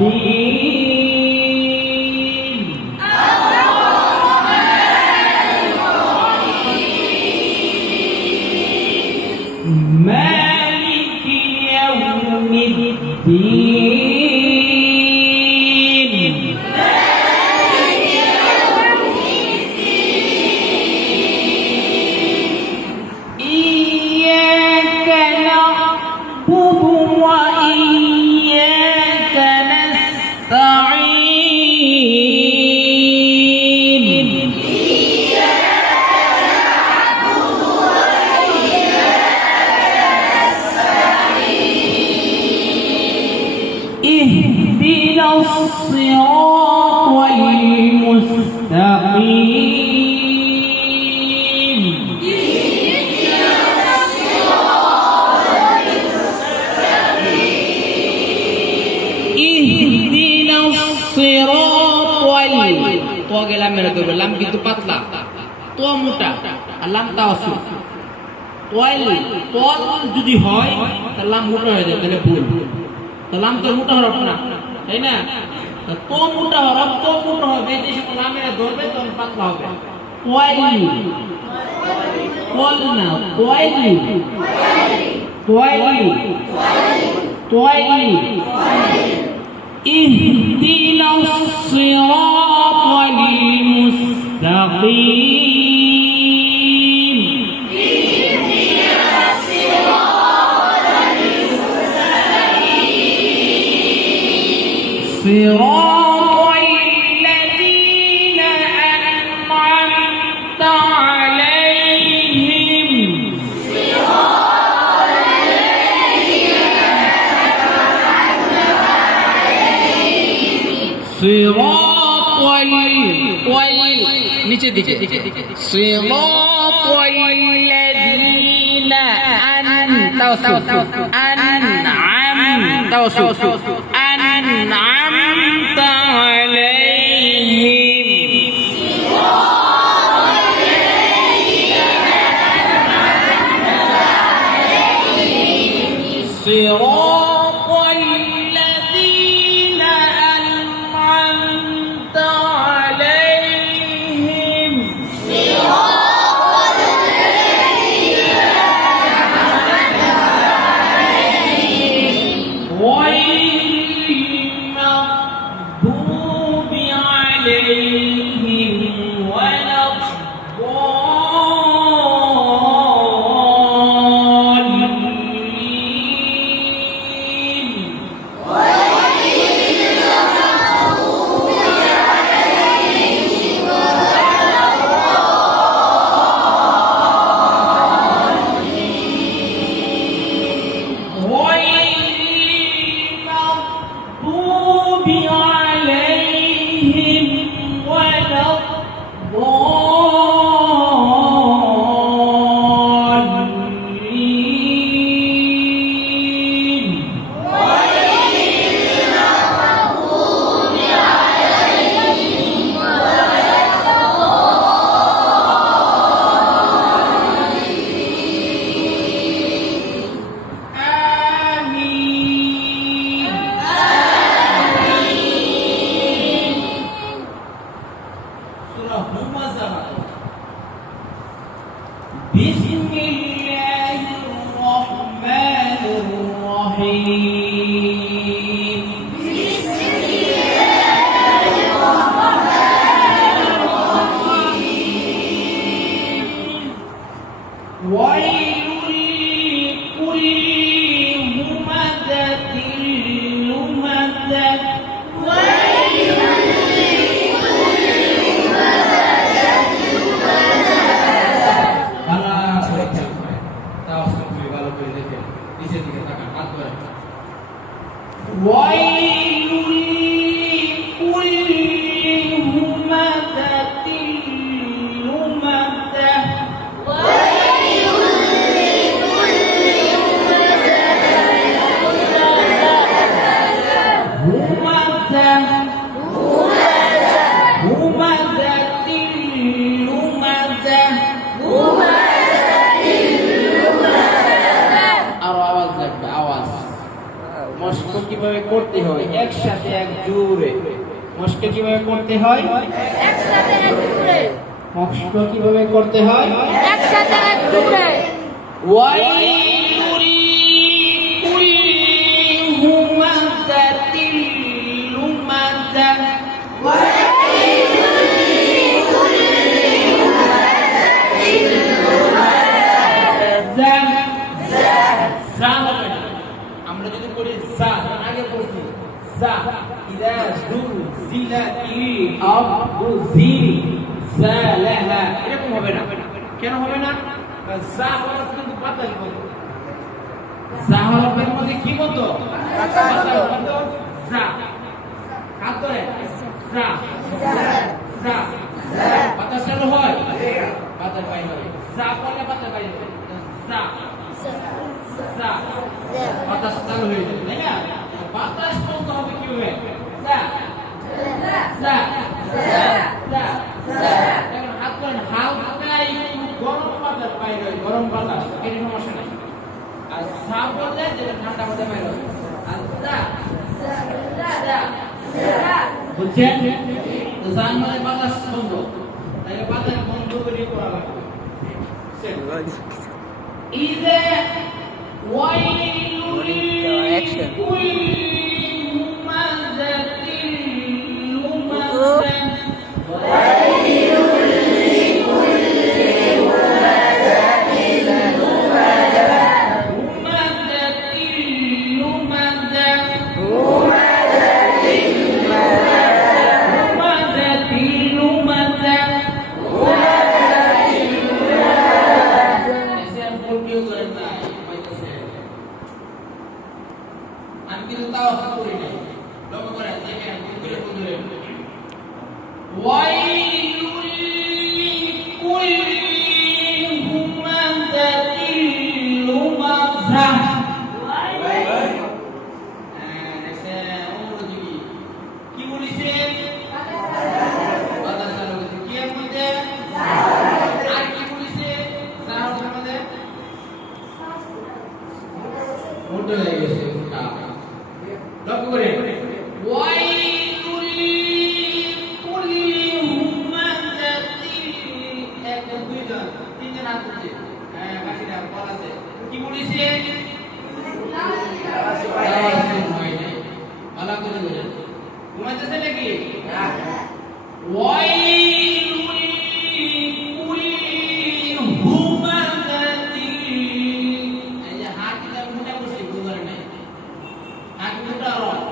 الرحيم مالك يوم الدين إياك نعبد وإياك نستعين اهدنا الصراط المستقيم اهدنا الصراط তো গেলাম মেরে দেবে লাম কিন্তু পাতলা তো মোটা আর লাম তাওয়াসু তোয়াল যদি হয় তাহলে লাম মোটা হয়ে যায় তাহলে ভুল তো লাম তো মোটা হরফ না তাই না তো মোটা হরফ তো মোটা হবে যে সব লামেরা ধরবে তখন পাতলা হবে তোয়াইলি তোয়াল না তোয়াইলি তোয়াইলি তোয়াইলি اهدنا الصراط المستقيم صراط الذين أنعمت عليهم صراط नीचे दिखे صراط الذين أنعمت عليهم صراط الذين أنعمت عليهم غير المغضوب عليهم ولا الضالين المغضوب عليهم ولا الضالين آمين سورة همزة بسم الله الرحمن الرحيم ويل لكل همزة لمزة ويل لكل همزة لمزة মস্ক কিভাবে করতে হয় একসাথে এক জোরে মস্ক কিভাবে করতে হয় একসাথে এক জোরে মস্ক কিভাবে করতে হয় একসাথে এক জোরে ওয়াইলুল কুল্লি হুমাযাতিল লুমাযা আমরা যদি করি যা আগে পড়ছি যা ইদা জু জিলা ই আবু জি জালাহা এরকম হবে না কেন হবে না যা হরফ কিন্তু বাতাস মতো যা হরফের মধ্যে কি মতো বাতাস মতো যা হাত ধরে যা যা বাতাস চালু হয় বাতাস বাইরে হবে যা করলে বাতাস বাইরে হবে যা যা বাতাস চালু হয়ে যাবে তাই না বাতাস বলতে হবে কিভাবে যা যা যা এখন হাত করেন হালকা একটু গরম বাতাস বাইরে হয় গরম বাতাস এর সমস্যা নেই আর যা বললে যেটা ঠান্ডা বাতাস বাইরে হবে আর যা বুঝছেন তো জান মানে বাতাস বন্ধ তাহলে বাতাস বন্ধ করে করা লাগবে ইজা ওয়াইলুল কুল্লি হুমাযাতিল লুমাযা ওয়াইলুল কুল্লি হুমাযাতিল লুমাযা হুমাযাতিল লুমাযা হুমাযাতিল লুমাযা আমি কিন্তু তাও করি নাই লক্ষ্য করেন দেখেন বুঝলে ওয়াইলুল লিকুল্লি হুমাযাতিল লুমাযা কি বলেছেন বাতাস চালু হয়েছে কি এর মধ্যে আর কি বলেছে জাহাজের মধ্যে মোটা হয়ে গেছে লক্ষ্য করে ওয়াইলুল কুল্লি হুমাযাতিল একটা দুইজন তিনজন আছে হ্যাঁ বাকিরা বল আছে কি বলেছে ভালো করে বুঝেন ঘুমাইতেছে নাকি ওয়াইলুল কুল্লি হুমাযাতিল এই যে হাতটা মোটা বসে বুঝার নাই হাত মোটা হলো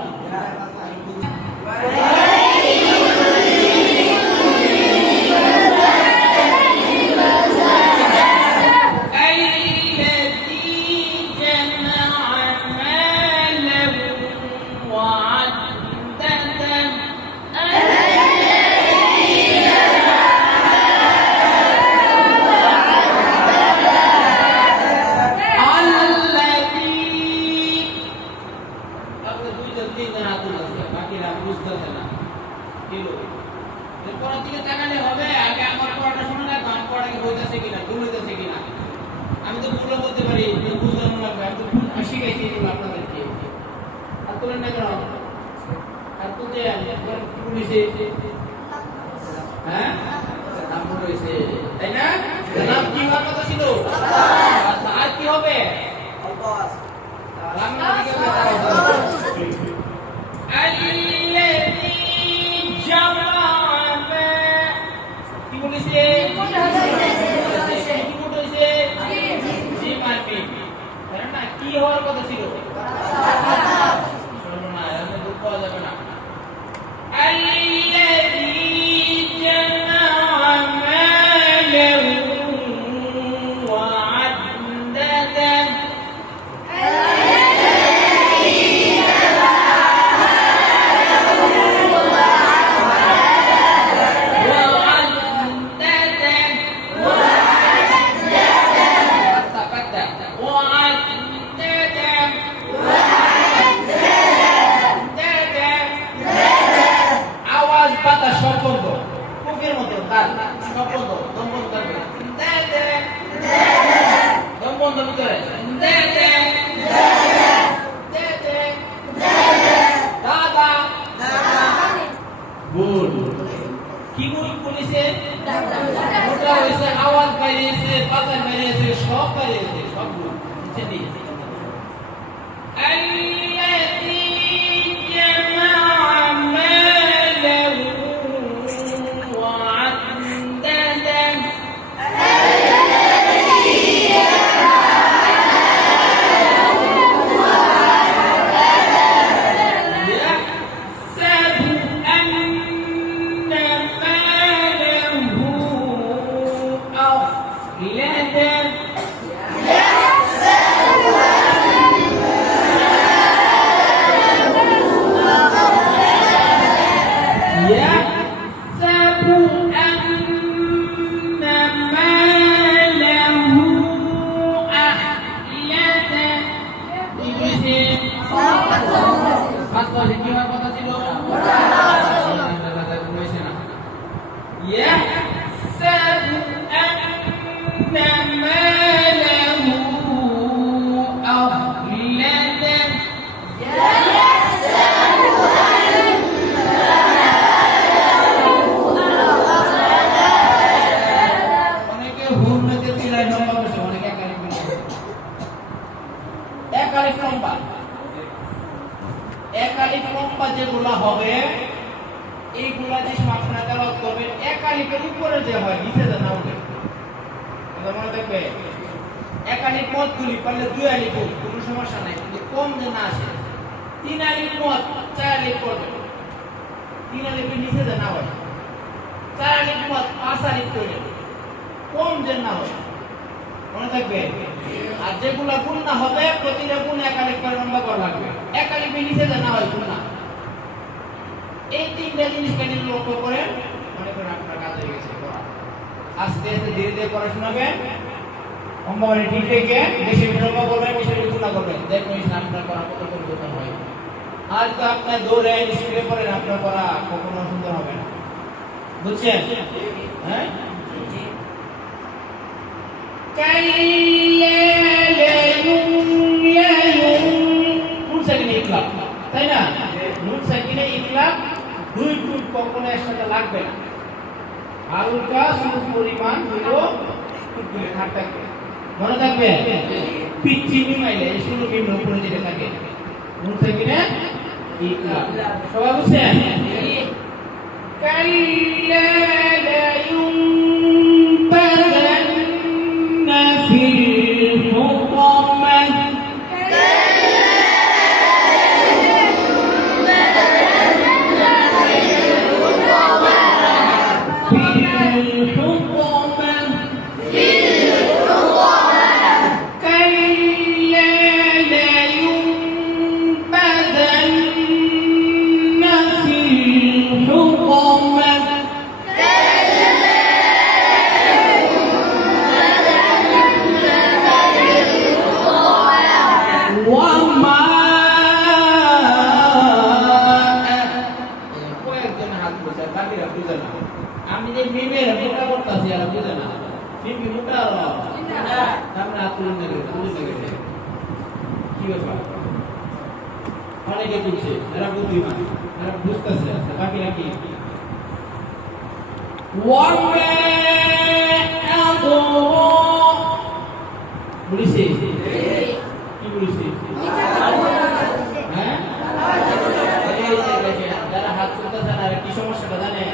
আমি তো ভুলও বলতে পারি বুঝলাম না আমি তো শিখাইছি আপনাদেরকে আর তোলেন না কেন আর তুলতে পুলিশে হ্যাঁ নাম রয়েছে তাই না নাম কি হওয়ার কথা ছিল আচ্ছা আর কি হবে বাংলা থেকে আল্লাযী জামা কি বলেছে কি হওয়ার কথা ছিল কি বলেছে মোটা হয়েছে, আওয়াজ বাইরেছে, পাতা বাইরেছে, সব বাইরেছে, সবগুলো বুঝছেন? যেগুলা হবে এইগুলা যে আপনারা তেলাওয়াত করবেন এক আলিফের উপরে যে হয় নিচে যে না উঠে, এটা মনে থাকবে। এক আলিফ মত তুলি পারলে দুই আলিফ কোনো সমস্যা নাই, কিন্তু কম যে না আসে। তিন আলিফ মত চার আলিফ করবেন, তিন আলিফের নিচে যে না হয়। চার আলিফ মত পাঁচ আলিফ করবেন, কম যে না হয়, মনে থাকবে। আর যেগুলা গুণ না হবে প্রতিটা গুণ এক আলিফ করে লম্বা করা লাগবে, এক আলিফের নিচে যে না হয় গুণ না। এই তিনটা জিনিস কেন লক্ষ্য করে মনে করেন আপনার কাজ হয়ে গেছে। আস্তে আস্তে ধীরে ধীরে পড়া শোনাবেন, অঙ্গনে ঠিক রেখে বেশি বিলম্ব করবেন, বেশি গুণা করবেন, দেখবেন আপনার পড়া কত পরিবর্তন হয়। আর তো আপনার দৌড়ে স্পিডে পড়েন, আপনার পড়া কখনো সুন্দর হবে না, বুঝছেন? হ্যাঁ, তাই না? নুন সাকিনে ইকলাব দুই টুট কখনো একসাথে লাগবে না, হালকা শুধু পরিমাণ হলো টুটগুলো খাট থাকবে, মনে থাকবে। পিচ্ছি মিমাইলে শুধু মিম উপরে যেটা থাকে নুন সাকিনে ইকলাব, সবাই বুঝছেন? কাল্লা লা ইউনবাযান্না ফিল হুতামাহ, আমি যে মিমের মোটা করতেছি আর বুঝে না মিম কি মোটা না আমরা তুলে নেবে কি ব্যাপার? অনেকে বুঝছে, এরা বুদ্ধিমান, এরা বুঝতেছে, বাকি নাকি বলিছে কি বলিছে? হ্যাঁ, যারা হাত চলতেছে না কি সমস্যাটা জানে?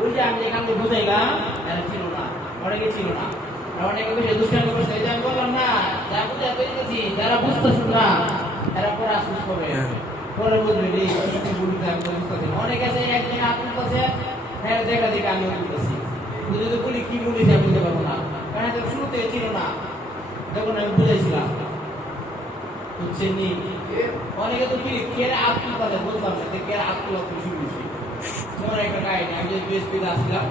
ওই যে আমি যেখান থেকে বুঝাইলাম এরা ছিল না, অনেকে ছিল না, অনেকে বসে দুষ্টামি করছে। এই যে আমি বললাম না, যা বুঝে পেরেছি, যারা বুঝতেছেন না এরা পরে আশ্বাস করবে, পরে বুঝবে যে কি বুঝতে আমি বুঝতেছি। অনেকে আছে একদিন হাত তুলতেছে, হ্যাঁ দেখা দেখে আমি বুঝতেছি, যদি বলি কি বলিস আমি বুঝতে পারবো না, কারণ এটা শুরুতে ছিল না, যখন আমি বুঝাইছিলাম। বুঝছেন নি? অনেকে তো কি কেরা হাত তুলতে বলতাম না, কেরা হাত তোলা শুরু হয়েছে। যেমন একটা কাহিনী, আমি যে বিএসপিতে আসছিলাম,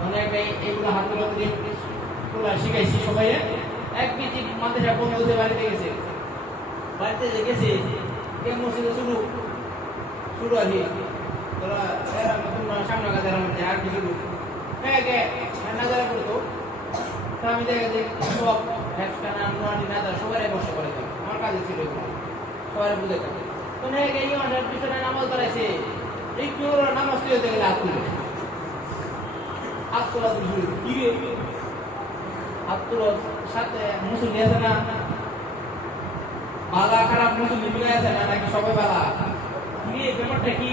মানে একটা এগুলো হাত তোলা শিখাইছি সবাই। এক পিটি মাদ্রাসা বন্ধ হতে বাড়িতে গেছে, বাড়িতে যে গেছে মসজিদে শুরু আর কি তোরা সামনে কাছে আর কি শুরু হ্যাঁ নাজারা করতো। তা আমি দেখা যাই সব হ্যাপকানা নোয়ানি নাজারা সবাই বসে করে, আমার কাজে ছিল সবাই বুঝে থাকে। তো পিছনে নামাজ দাঁড়াইছে, একটু নামাজ তুলে গেলে হাত তুলে হাত তোলা শুরু কি রে হাত তোলার সাথে মুসলিম আছে না বালা খারাপ মুসলিম মিলে আছে না নাকি সবাই বালা কি রে ব্যাপারটা কি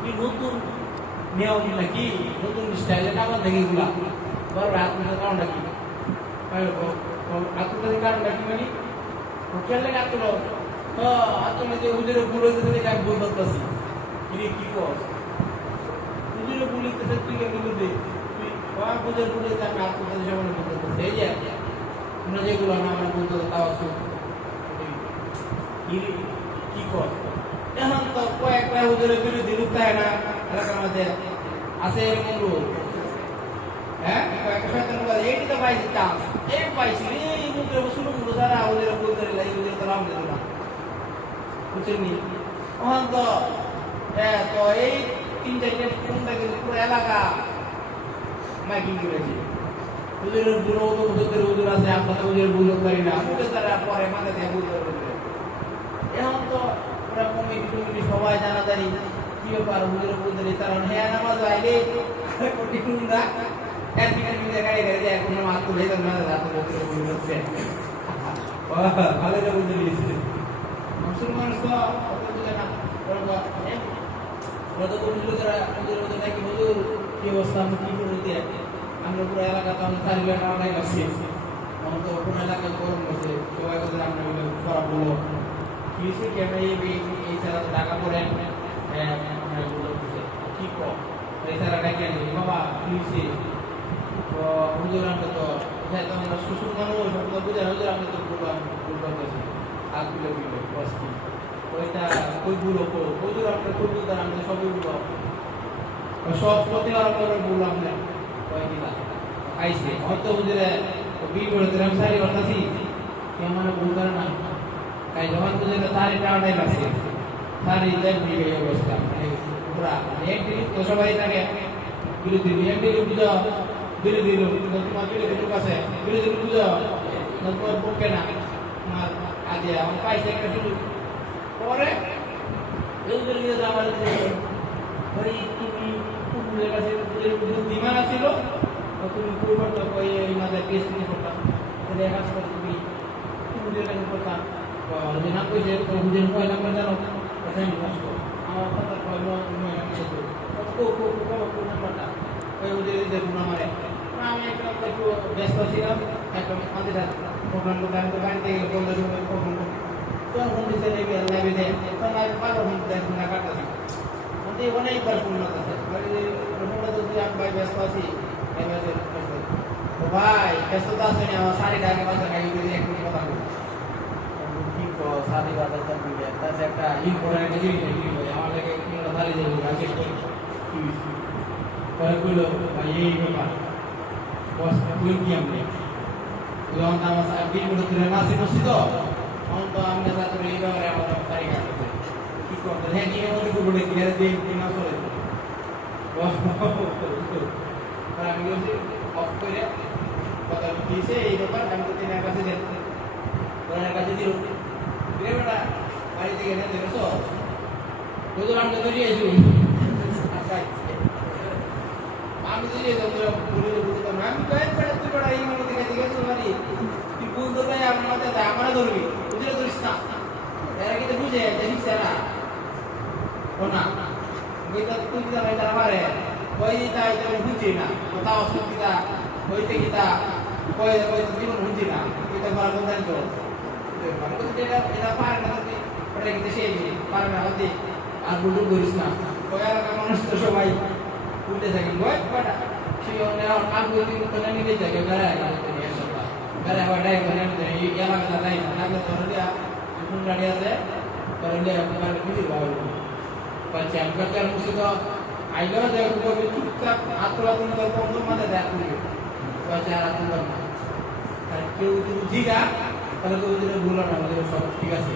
কি নতুন নিয়ম নাকি নতুন স্টাইলের নাম নাকি এগুলা বড় হাত তোলার কারণটা কি হাত তোলার কারণটা কি মানে খেলে হাত তোলো হাত তোলা যে হুজুরের ভুল হয়েছে সেটা আমি বলতে পারছি কি কর হুজুরের ভুল হইতেছে তুই কেমন বলবি তুই হুজুরের ভুল হয়েছে আমি হাত তোলার সামনে বলতে পারছি এই যে তোমরা যেগুলো না আমার বলতে তাও আসো কি কর এখন তো কয়েকটা হুজুরের বিরুদ্ধে লুপ্ত হয় না এলাকার মধ্যে আছে এরকম লোক হ্যাঁ কয়েকটা শয়তান বলে এইটি তো পাইছি চান্স এক পাইছি এই মুখে শুরু মুখে সারা হুজুরের বলতে লাই হুজুর তো রাম দিল না বুঝছেন এখন তো হ্যাঁ তো এই তিন চারটে কোনটা কিন্তু পুরো এলাকা মাইকিং করেছে হুজুরের বুড়ো তো হুজুর আছে আমরা তো হুজুরের বুঝতে পারি না মুখে তারা পরে মাথা দিয়ে বুঝতে পারবে এখন তো ওরা কমিটি সবাই জানাজানি কি ব্যাপার হুজুরের বুঝতে তারা হ্যাঁ নামাজ আইলে কোটি কুন্ডা একদিনের মিলে গাড়ি গাড়ি যায় কোনো মাত্র ভেতর না রাত বলতে বলছে ভালো করে বুঝতে দিয়েছে মুসলমান তো অত বুঝে না ওরা তো হুজুর তারা হুজুর নাকি হুজুর কি অবস্থা আমি কি করে দিয়ে আমরা পুরো এলাকা তো আমরা চারি বেলা নাই আসছি আমরা তো পুরো এলাকায় গরম বসে সবাই কথা আমরা খারাপ বলো কি হয়েছে কি আমরা এই সারা টাকা পরে আমরা বলতে কি কর এই সারা টাকা নেই বাবা কি হয়েছে তো হুজুর আমরা তো আমরা শ্বশুর মানুষ আমরা বুঝে হুজুর আমরা তো বললাম করতেছি হাত তুলে দিল বসতি ওইটা কই ভুলো হুজুর আমরা করবো তার আমরা সবই ভুলো সব প্রতিবার আমরা বললাম না কয় দিলা আইসে হয়তো হুজুরে বিয়ে করে দিলাম সারি করতেছি কেমন বলতে না তাই যখন হুজুরে সারি টাওয়াটাই লাগছে সারি দেখবি এই অবস্থা পুরা একদিন তো সবাই থাকে বিরোধী একদিন বুঝো বিরোধী লোক তোমার বিরোধী লোক আছে বিরোধী লোক বুঝো তোমার পক্ষে না তোমার আগে আমার পাইছে একটা শুরু পরে আমার তুমি কুকুরের কাছে বুদ্ধিমান ছিল তুমি পরিবর্তন করে এই মাঝে টেস্ট নিয়ে করতাম তাহলে কাজ করে তুমি কুকুরের কাছে করতাম না কইছে তো হুজুর কয় নাম্বার জানো কথা আমি কষ্ট আমার কথা কয় নয় নাম্বারটা ওই হুজুর দেখুন আমারে আমি একটু ব্যস্ত ছিলাম একটা আমাদের প্রোগ্রাম আমি তো বাড়িতে গেলে বললে প্রোগ্রাম তখন দিতে লেগে লাইভে দেয় তখন আমি 12 ঘন্টা দেখুন না কাটাছি আমাদের অনেকবার পূর্ণতা আছে আমি ভাই ব্যস্ত আছি ভাই ব্যস্ততা আছে আমার সারি আগে বাজার খাই এক মিনিট কথা বলি কি সারি বাজার তার একটা ইম্পর্টেন্ট জিনিস আমার লাগে সারি যাবো আগে পরে বললো ভাই এই ব্যাপার বস তুই কি আমি যখন আমার বিল করে তুলে নাসি বসছি তো তখন তো আমি সাথে এই ব্যাপারে আমাদের তারিখ আছে কি করতে হ্যাঁ নিয়ে মধ্যে করবো নাকি আর দিন না চলে আমি বলছি অফ করে কথা দিয়েছে এই ব্যাপার আমি তো তিনের কাছে যেতে তোর কাছে দিল দিলে বেটা বাড়ি থেকে এনে দেখেছ তোদের আমি তো দিয়েছি আমি তো দিয়ে আমি কয়েক বেটা তুই বেটা এই মধ্যে থেকে দেখেছো বাড়ি তুই ভুল ধরবে আমার মাথায় আমারও ধরবি বুঝলে ধরিস না এরা কিন্তু বুঝে জানিস না ও না এটা তুই যা ভাই তারা মারে কই দিতা এটা বুঝি না কথা অসুবিধা হইতে গিতা কই কই জীবন বুঝি না এটা বড় বন্ধন তো মানে এটা এটা পার না তুই পড়ে গিয়ে সেই পার না হতে আর বুঝু করিস না কই আর মানুষ তো সবাই উঠে থাকে কই কটা সেই ওরা কাজ করতে করতে নিয়ে যায় গাড়ি গাড়ি আবার ডাই করে নিয়ে এই এলাকা নাই না না তো দিয়া কোন গাড়ি আছে করলে আপনার কিছু ভালো পাচ্ছে আমরা কার মুসিত আইলো দেখ করবে চুপচাপ আত্মরা তুমি তো বন্ধ মানে দেখ করবে পাচ্ছে আর আত্মরা আর কেউ যদি জিগা তাহলে তো ওদের ভুলো না ওদের সব ঠিক আছে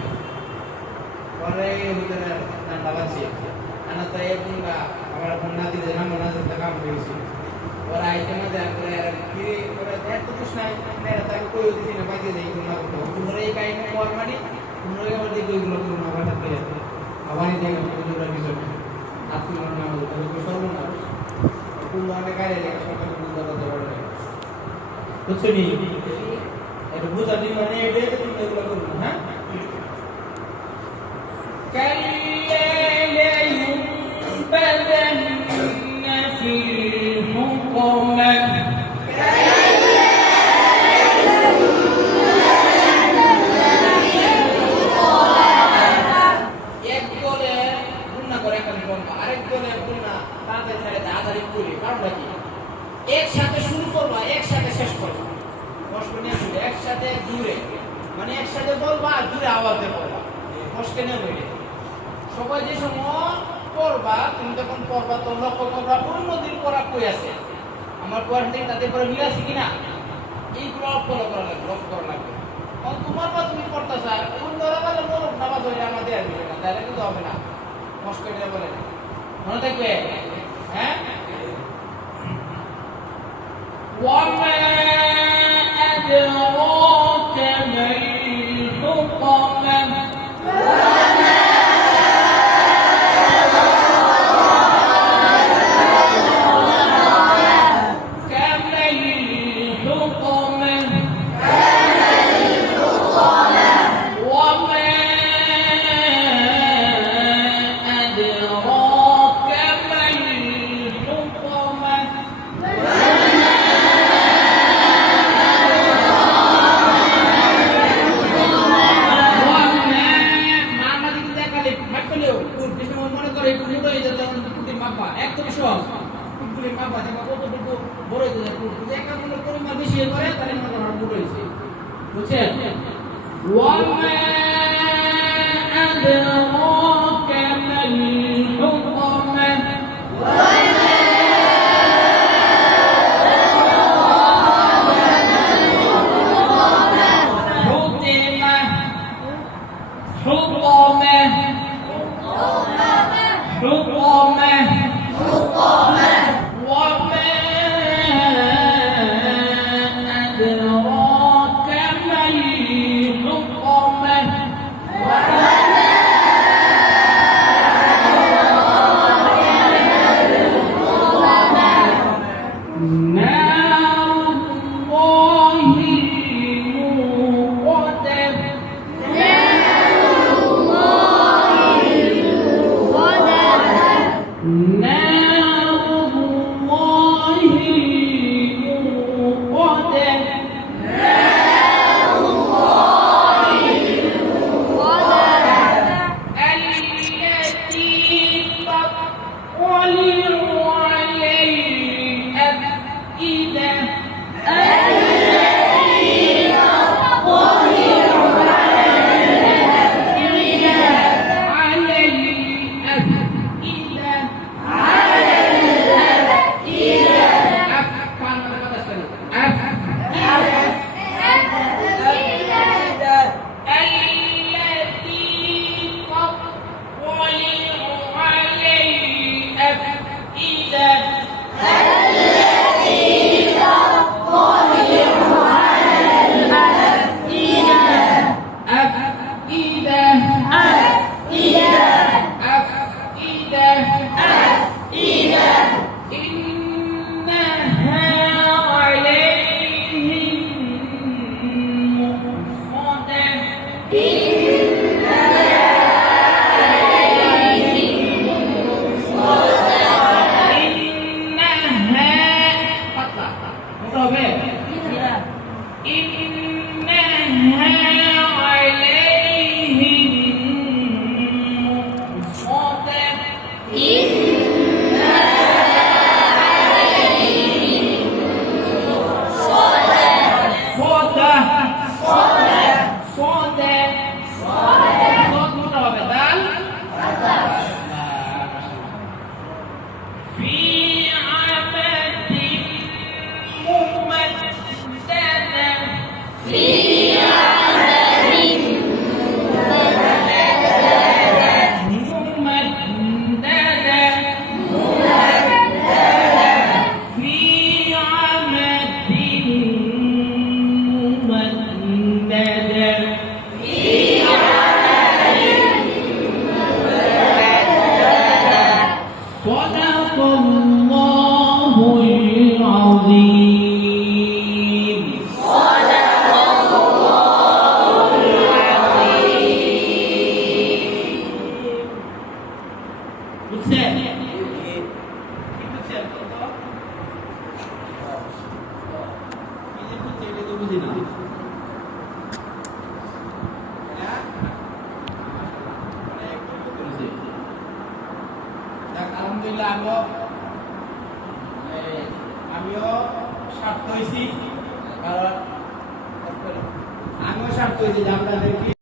পরে ওদের নাটা বাঁচি আনা তো এই পুঙ্গা আমরা পুঙ্গা দিতে না মনে হচ্ছে কাম করেছি ওরা আইতে না দেখ করে আর কি করে দেখ তো কিছু নাই মেরা তাকে কই দিছি না বাকি দেই কোন না কোন তোমরা এই কাহিনী পর মানে তোমরা আবার দেখো এগুলো করো না বাটা করে আবারই দেখো তোমরা কিছু আত্মীয় নাম বলতে সর্বনাশ কোন মানে কারে বুঝছো নি এটা বুঝা দিই মানে এটা তুমি এগুলো করবে না হ্যাঁ كلا لينبذن في الحطمة এক বলে গুণনা করে একটা বলবো আরেক বলে গুণনা তাদের ছেড়ে তাড়াতাড়ি করি কারণটা কি একসাথে শুরু করবা একসাথে শেষ করবা কষ্ট নিয়ে শুরু একসাথে দূরে মানে একসাথে বলবা আর দূরে আওয়াজে বলবা কষ্ট নিয়ে বলি সবাই যে সময় পড়বা তুমি যখন পড়বা তো লক্ষ্য করবা অন্যদিন পড়া কই আছে আমার পড়া থেকে তাতে পরে মিল আছে কিনা এইগুলো ফলো করা লাগবে লক্ষ্য করা লাগবে কারণ তোমার বা তুমি পড়তেছ আর কোন ধরা গেলে মনে নামাজ হয়ে আমাদের আর মিলে না তাহলে কিন্তু হবে না কষ্ট করে বলে না মনে থাকবে হ্যাঁ وما أدراك ما الحطمة একদম সহজ কুকুরের মাপা যেমন কতটুকু বড় হয়ে যায় কুকুর একটা কোনো পরিমাণ বেশি করে তাহলে মনে হয় বড় হয়েছে বুঝছেন ওয়ামা আদরাকা মাল হুতামা বুঝছেন কি বুঝছেন কত কি যে বুঝছেন এটা তো বুঝি না হ্যাঁ অনেক বুঝছি আলহামদুলিল্লাহ আমিও স্বার্থ হয়েছি কারণ আমিও স্বার্থ হয়েছি যে আপনাদেরকে